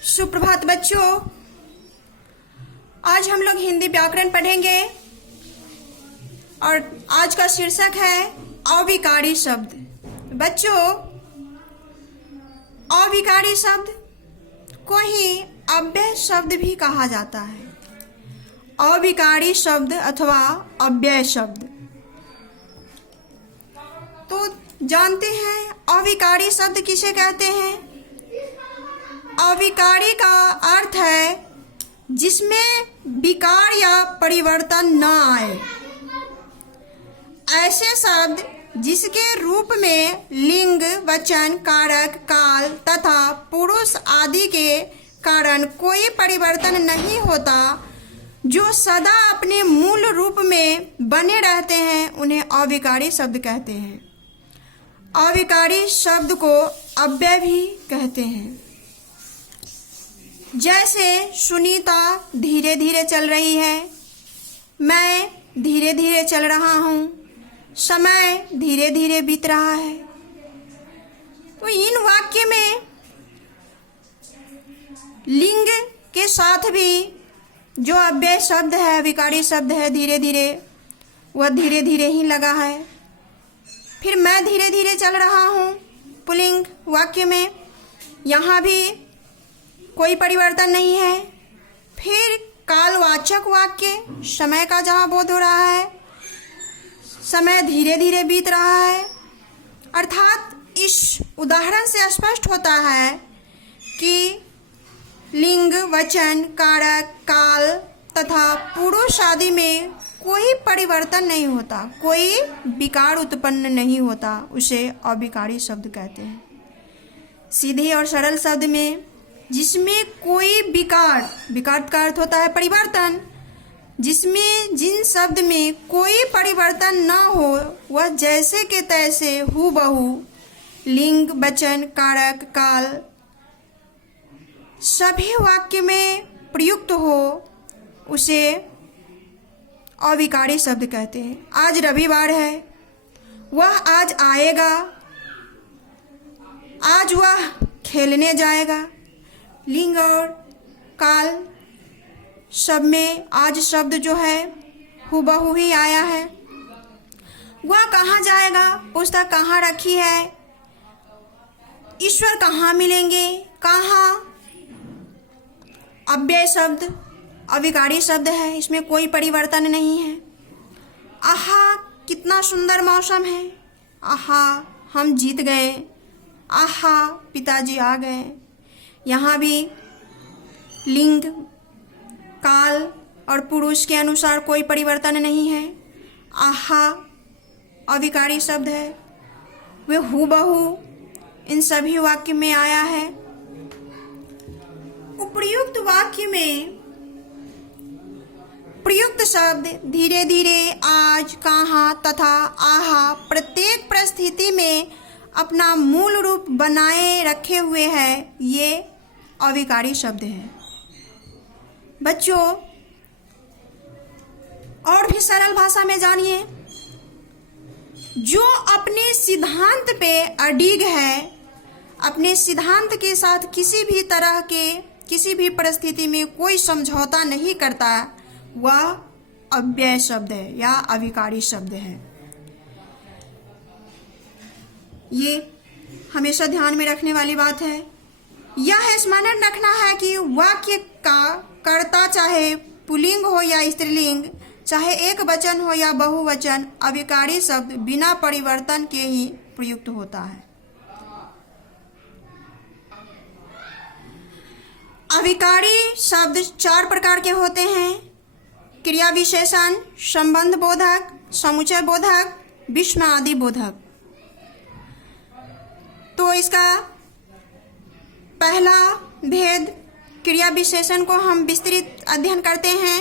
सुप्रभात बच्चों, आज हम लोग हिंदी व्याकरण पढ़ेंगे और आज का शीर्षक है अविकारी शब्द। बच्चों, अविकारी शब्द को ही अव्यय शब्द भी कहा जाता है। अविकारी शब्द अथवा अव्यय शब्द तो जानते हैं अविकारी शब्द किसे कहते हैं। अविकारी का अर्थ है जिसमें विकार या परिवर्तन न आए। ऐसे शब्द जिसके रूप में लिंग, वचन, कारक, काल तथा पुरुष आदि के कारण कोई परिवर्तन नहीं होता, जो सदा अपने मूल रूप में बने रहते हैं, उन्हें अविकारी शब्द कहते हैं। अविकारी शब्द को अव्यय भी कहते हैं। जैसे सुनीता धीरे धीरे चल रही है, मैं धीरे धीरे चल रहा हूँ, समय धीरे धीरे बीत रहा है। तो इन वाक्य में लिंग के साथ भी जो अव्यय शब्द है, अविकारी शब्द है धीरे धीरे, वह धीरे धीरे ही लगा है। फिर मैं धीरे धीरे चल रहा हूँ पुल्लिंग वाक्य में, यहाँ भी कोई परिवर्तन नहीं है। फिर कालवाचक वाक्य, समय का जहाँ बोध हो रहा है, समय धीरे धीरे बीत रहा है। अर्थात इस उदाहरण से स्पष्ट होता है कि लिंग, वचन, कारक, काल तथा पुरुष आदि में कोई परिवर्तन नहीं होता, कोई विकार उत्पन्न नहीं होता, उसे अविकारी शब्द कहते हैं। सीधे और सरल शब्द में जिसमें कोई विकार का अर्थ होता है परिवर्तन, जिसमें जिन शब्द में कोई परिवर्तन न हो, वह जैसे के तैसे हूबहू लिंग, वचन, कारक, काल सभी वाक्य में प्रयुक्त हो, उसे अविकारी शब्द कहते हैं। आज रविवार है, वह आज आएगा, आज वह खेलने जाएगा। लिंग और काल सब में आज शब्द जो है हूबहू ही आया है। वह कहाँ जाएगा, पुस्तक कहाँ रखी है, ईश्वर कहाँ मिलेंगे, कहाँ। अव्यय शब्द अविकारी शब्द है, इसमें कोई परिवर्तन नहीं है। आहा कितना सुंदर मौसम है, आहा हम जीत गए, आहा पिताजी आ गए। यहाँ भी लिंग, काल और पुरुष के अनुसार कोई परिवर्तन नहीं है। आहा अविकारी शब्द है, वे हूबहू इन सभी वाक्य में आया है। उपर्युक्त वाक्य में प्रयुक्त शब्द धीरे धीरे, आज, कहाँ तथा आहा प्रत्येक परिस्थिति में अपना मूल रूप बनाए रखे हुए हैं, ये अविकारी शब्द है। बच्चों, और भी सरल भाषा में जानिए, जो अपने सिद्धांत पे अडिग है, अपने सिद्धांत के साथ किसी भी तरह के किसी भी परिस्थिति में कोई समझौता नहीं करता, वह अव्यय शब्द है या अविकारी शब्द है। ये हमेशा ध्यान में रखने वाली बात है। यह स्मरण रखना है कि वाक्य का कर्ता चाहे पुल्लिंग हो या स्त्रीलिंग, चाहे एक वचन हो या बहुवचन, अविकारी शब्द बिना परिवर्तन के ही प्रयुक्त होता है। अविकारी शब्द चार प्रकार के होते हैं: क्रिया विशेषण, संबंध बोधक, समुच्चय बोधक, विस्मयादि बोधक। तो इसका पहला भेद क्रिया विशेषण को हम विस्तृत अध्ययन करते हैं।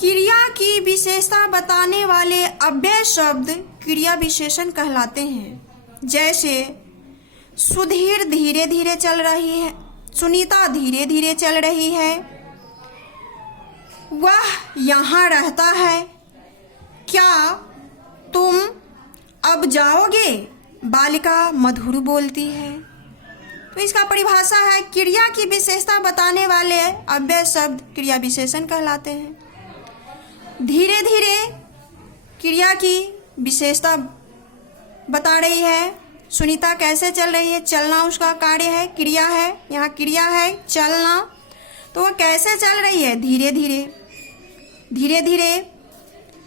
क्रिया की विशेषता बताने वाले अव्यय शब्द क्रिया विशेषण कहलाते हैं। जैसे सुधीर धीरे धीरे चल रही है, सुनीता धीरे धीरे चल रही है, वह यहाँ रहता है, क्या तुम अब जाओगे, बालिका मधुर बोलती है। तो इसका परिभाषा है, क्रिया की विशेषता बताने वाले अव्यय शब्द क्रिया विशेषण कहलाते हैं। धीरे धीरे क्रिया की विशेषता बता रही है। सुनीता कैसे चल रही है? चलना उसका कार्य है, क्रिया है। यहाँ क्रिया है चलना, तो वह कैसे चल रही है? धीरे धीरे। धीरे धीरे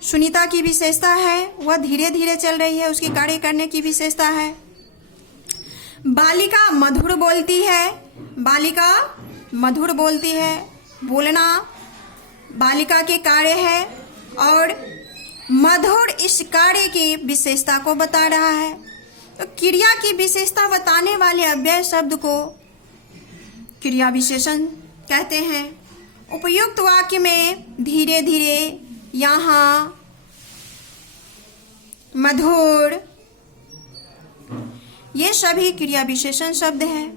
सुनीता की विशेषता है, वह धीरे धीरे चल रही है, उसकी कार्य करने की विशेषता है। बालिका मधुर बोलती है, बालिका मधुर बोलती है, बोलना बालिका के कार्य है और मधुर इस कार्य की विशेषता को बता रहा है। तो क्रिया की विशेषता बताने वाले अव्यय शब्द को क्रिया विशेषण कहते हैं। उपयुक्त वाक्य में धीरे धीरे, यहाँ, मधुर, ये सभी क्रिया विशेषण शब्द हैं।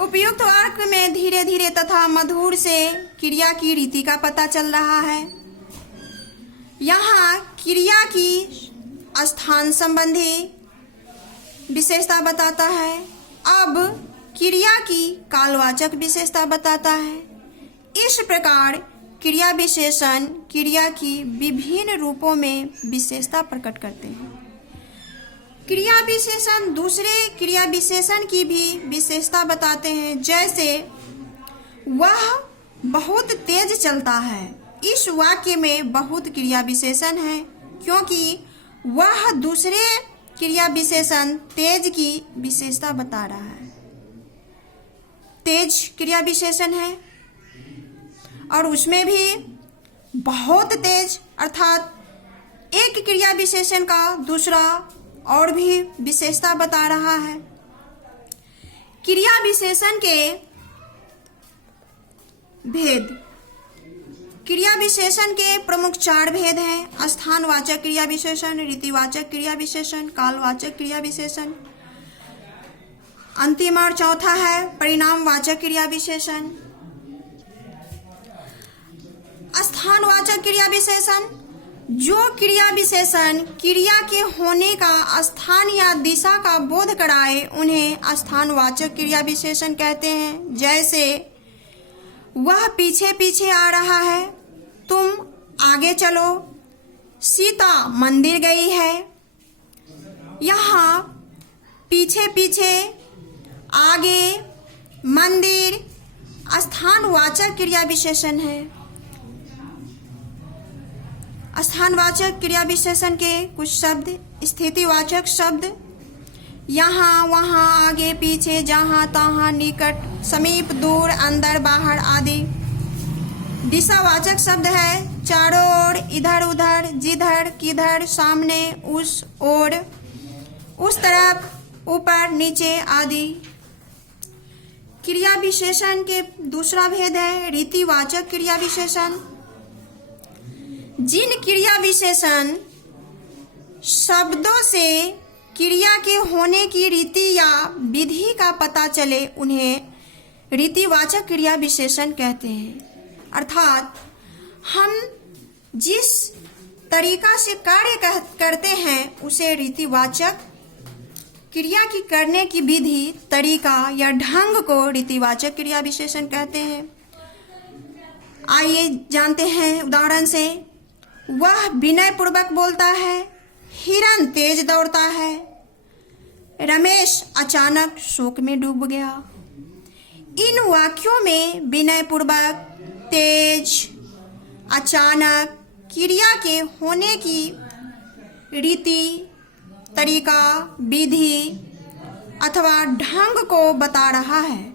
उपयुक्त वाक्य में धीरे धीरे तथा मधुर से क्रिया की रीति का पता चल रहा है। यहाँ क्रिया की स्थान संबंधी विशेषता बताता है। अब क्रिया की कालवाचक विशेषता बताता है। इस प्रकार क्रिया विशेषण क्रिया की विभिन्न रूपों में विशेषता प्रकट करते हैं। क्रिया विशेषण दूसरे क्रिया विशेषण की भी विशेषता बताते हैं। जैसे वह बहुत तेज चलता है, इस वाक्य में बहुत क्रिया विशेषण है, क्योंकि वह दूसरे क्रिया विशेषण तेज की विशेषता बता रहा है। तेज क्रिया विशेषण है और उसमें भी बहुत तेज, अर्थात एक क्रिया विशेषण का दूसरा और भी विशेषता बता रहा है। क्रिया विशेषण के भेद। क्रिया विशेषण के प्रमुख 4 भेद हैं। स्थानवाचक क्रिया विशेषण, रीतिवाचक क्रिया विशेषण, कालवाचक क्रिया विशेषण। अंतिम और चौथा है परिणामवाचक क्रिया विशेषण। स्थानवाचक क्रिया विशेषण, जो क्रिया विशेषण क्रिया के होने का स्थान या दिशा का बोध कराए उन्हें स्थानवाचक क्रिया विशेषण कहते हैं। जैसे वह पीछे पीछे आ रहा है, तुम आगे चलो, सीता मंदिर गई है। यहाँ पीछे पीछे, आगे, मंदिर स्थानवाचक क्रिया विशेषण है। स्थानवाचक क्रिया विशेषण के कुछ शब्द। स्थितिवाचक शब्द, यहाँ, वहाँ, आगे, पीछे, जहाँ, तहाँ, निकट, समीप, दूर, अंदर, बाहर आदि। दिशावाचक शब्द है चारों ओर, इधर उधर, जिधर किधर, सामने, उस ओर, उस तरफ, ऊपर नीचे आदि। क्रिया विशेषण के दूसरा भेद है रीतिवाचक क्रिया विशेषण। जिन क्रिया विशेषण शब्दों से क्रिया के होने की रीति या विधि का पता चले उन्हें रीतिवाचक क्रिया विशेषण कहते हैं। अर्थात हम जिस तरीका से कार्य करते हैं उसे रीतिवाचक, क्रिया की करने की विधि, तरीका या ढंग को रीतिवाचक क्रिया विशेषण कहते हैं। आइए जानते हैं उदाहरण से। वह विनय पूर्वक बोलता है, हिरन तेज दौड़ता है, रमेश अचानक शोक में डूब गया। इन वाक्यों में विनय पूर्वक, तेज, अचानक क्रिया के होने की रीति, तरीका, विधि अथवा ढंग को बता रहा है।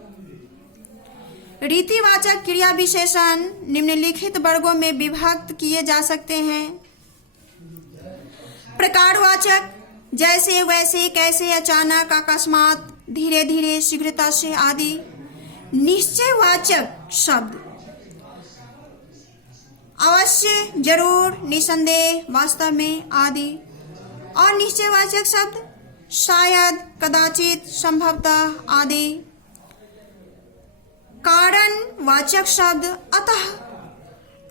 रीतिवाचक क्रिया विशेषण निम्नलिखित वर्गों में विभक्त किए जा सकते हैं। प्रकारवाचक, जैसे, वैसे, कैसे, अचानक, अकस्मात, धीरे धीरे, शीघ्रता से आदि। निश्चयवाचक शब्द, अवश्य, जरूर, निसंदेह, वास्तव में आदि। और निश्चयवाचक शब्द शायद, कदाचित, संभवतः आदि। कारणवाचक शब्द अतः,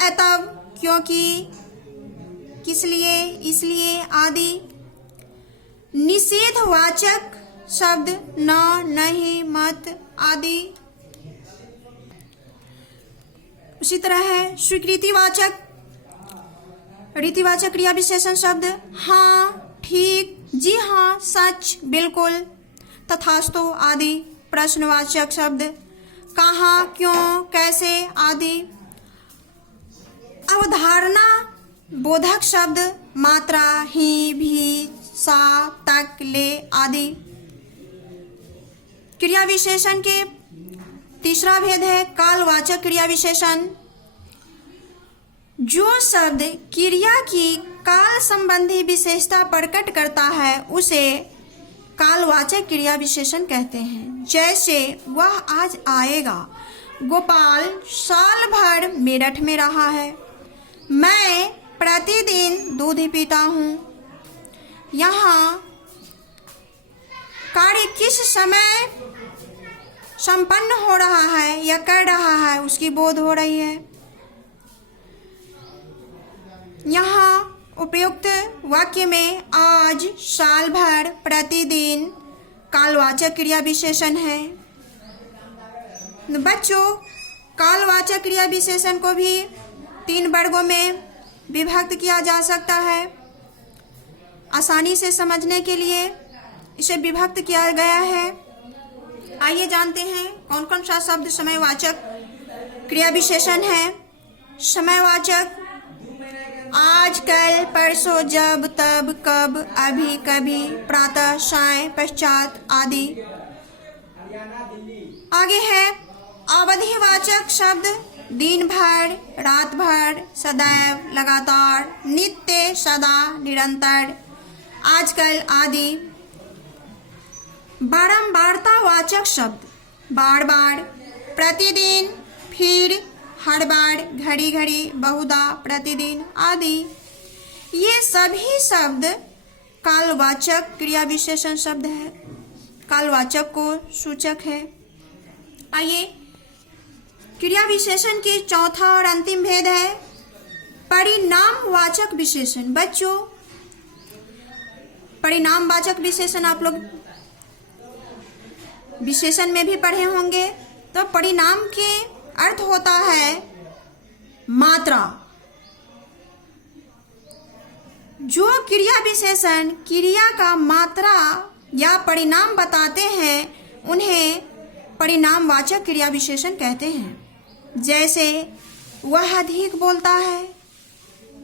अतः, क्योंकि, किस लिए, इसलिए आदि। निषेधवाचक शब्द न, नहीं, मत आदि। उसी तरह है स्वीकृतिवाचक रीतिवाचक क्रिया विशेषण शब्द हाँ, ठीक, जी हाँ, सच, बिल्कुल, तथास्तु आदि। प्रश्नवाचक शब्द कहाँ, क्यों, कैसे आदि। अवधारणा बोधक शब्द मात्रा, ही, भी, सा, तक, ले आदि। क्रिया विशेषण के तीसरा भेद है कालवाचक क्रिया विशेषण। जो शब्द क्रिया की काल संबंधी विशेषता प्रकट करता है उसे कालवाचक क्रिया विशेषण कहते हैं। जैसे वह आज आएगा, गोपाल साल भर मेरठ में रहा है, मैं प्रतिदिन दूध पीता हूँ। यहाँ कार्य किस समय संपन्न हो रहा है या कर रहा है उसकी बोध हो रही है। यहाँ उपयुक्त वाक्य में आज, साल भर, प्रतिदिन कालवाचक क्रिया विशेषण है। बच्चों, कालवाचक क्रिया विशेषण को भी 3 वर्गों में विभक्त किया जा सकता है। आसानी से समझने के लिए इसे विभक्त किया गया है। आइए जानते हैं कौन कौन सा शब्द समयवाचक क्रिया विशेषण है। समयवाचक आज, कल, परसों, जब, तब, कब, अभी, कभी, प्रातः, साय, पश्चात आदि। आगे है अवधिवाचक शब्द दिन भर, रात भर, सदैव, लगातार, नित्य, सदा, निरंतर, आजकल आदि। बारंबारतावाचक शब्द बार बार, प्रतिदिन, फिर, हर बार, घड़ी घड़ी, बहुधा, प्रतिदिन आदि। ये सभी शब्द कालवाचक क्रिया विशेषण शब्द है, कालवाचक को सूचक है। आइए क्रिया विशेषण की चौथा और अंतिम भेद है परिणामवाचक विशेषण। बच्चों, परिणामवाचक विशेषण आप लोग विशेषण में भी पढ़े होंगे। तो परिणाम के अर्थ होता है मात्रा। जो क्रिया विशेषण क्रिया का मात्रा या परिणाम बताते हैं उन्हें परिणामवाचक क्रिया विशेषण कहते हैं। जैसे वह अधिक बोलता है,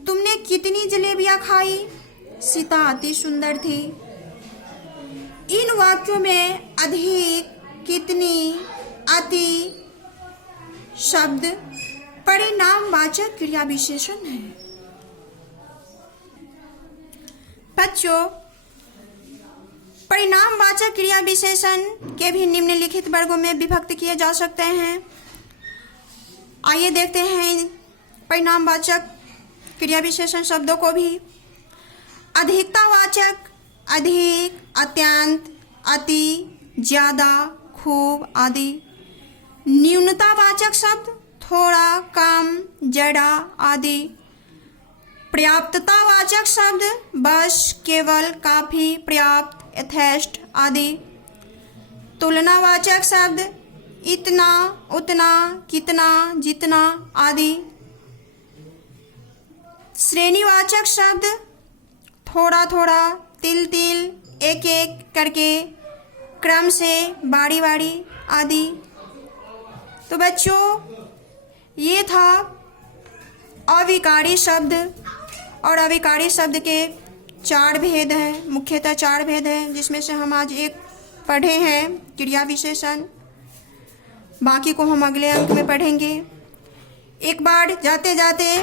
तुमने कितनी जलेबियां खाई, सीता अति सुंदर थी। इन वाक्यों में अधिक, कितनी, अति शब्द परिणामवाचक क्रिया विशेषण है। बच्चों, परिणामवाचक क्रिया विशेषण के भी निम्नलिखित वर्गों में विभक्त किए जा सकते हैं। आइए देखते हैं परिणामवाचक क्रिया विशेषण शब्दों को भी। अधिकतावाचक अधिक, अत्यंत, अति, ज्यादा, खूब आदि। न्यूनतावाचक शब्द थोड़ा, कम, जड़ा आदि। पर्याप्ततावाचक शब्द बस, केवल, काफी, पर्याप्त, यथेष्ट आदि। तुलनावाचक शब्द इतना, उतना, कितना, जितना आदि। श्रेणीवाचक शब्द थोड़ा थोड़ा, तिल तिल, एक एक करके, क्रम से, बारी बारी आदि। तो बच्चों, ये था अविकारी शब्द। और अविकारी शब्द के 4 भेद हैं, मुख्यतः 4 भेद हैं, जिसमें से हम आज एक पढ़े हैं क्रिया विशेषण। बाकी को हम अगले अंक में पढ़ेंगे। एक बार जाते जाते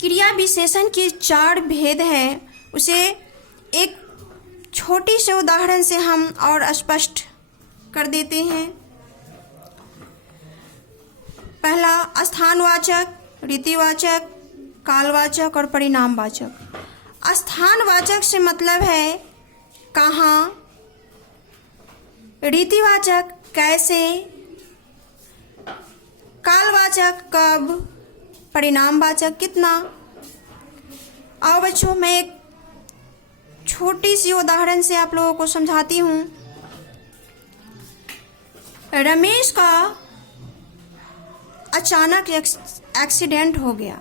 क्रिया विशेषण के 4 भेद हैं, उसे एक छोटी से उदाहरण से हम और स्पष्ट कर देते हैं। पहला स्थानवाचक, रीतिवाचक, कालवाचक और परिणामवाचक। स्थानवाचक से मतलब है कहाँ, रीतिवाचक कैसे, कालवाचक कब, परिणामवाचक कितना। आओ बच्चों, मैं एक छोटी सी उदाहरण से आप लोगों को समझाती हूँ। रमेश का अचानक एक्सीडेंट हो गया।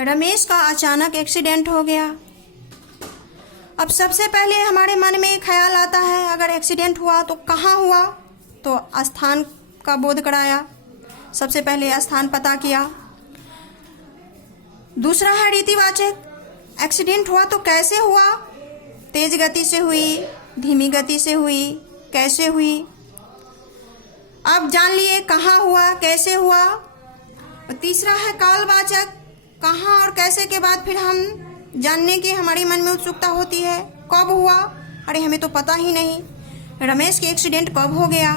रमेश का अचानक एक्सीडेंट हो गया। अब सबसे पहले हमारे मन में ख्याल आता है, अगर एक्सीडेंट हुआ तो कहाँ हुआ, तो स्थान का बोध कराया। सबसे पहले स्थान पता किया। दूसरा है रीतिवाचक, एक्सीडेंट हुआ तो कैसे हुआ, तेज गति से हुई, धीमी गति से हुई, कैसे हुई। अब जान लिए कहाँ हुआ, कैसे हुआ। और तीसरा है कालवाचक, कहाँ और कैसे के बाद फिर हम जानने की हमारी मन में उत्सुकता होती है, कब हुआ, अरे हमें तो पता ही नहीं, रमेश के एक्सीडेंट कब हो गया।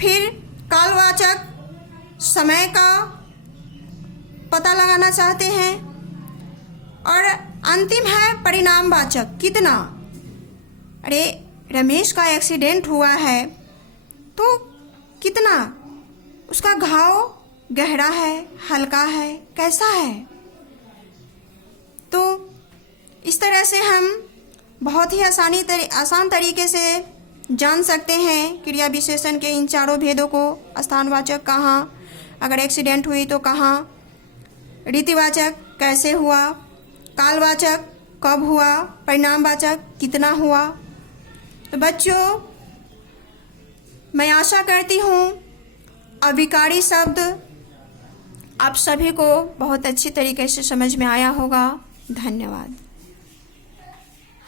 फिर कालवाचक, समय का पता लगाना चाहते हैं। और अंतिम है परिणामवाचक, कितना, अरे रमेश का एक्सीडेंट हुआ है तो कितना, उसका घाव गहरा है, हल्का है, कैसा है। तो इस तरह से हम बहुत ही आसान तरीके से जान सकते हैं क्रिया विशेषण के इन चारों भेदों को। स्थानवाचक कहाँ, अगर एक्सीडेंट हुई तो कहाँ, रीतिवाचक कैसे हुआ, कालवाचक कब हुआ, परिणामवाचक कितना हुआ। तो बच्चों, मैं आशा करती हूँ अविकारी शब्द आप सभी को बहुत अच्छी तरीके से समझ में आया होगा। धन्यवाद।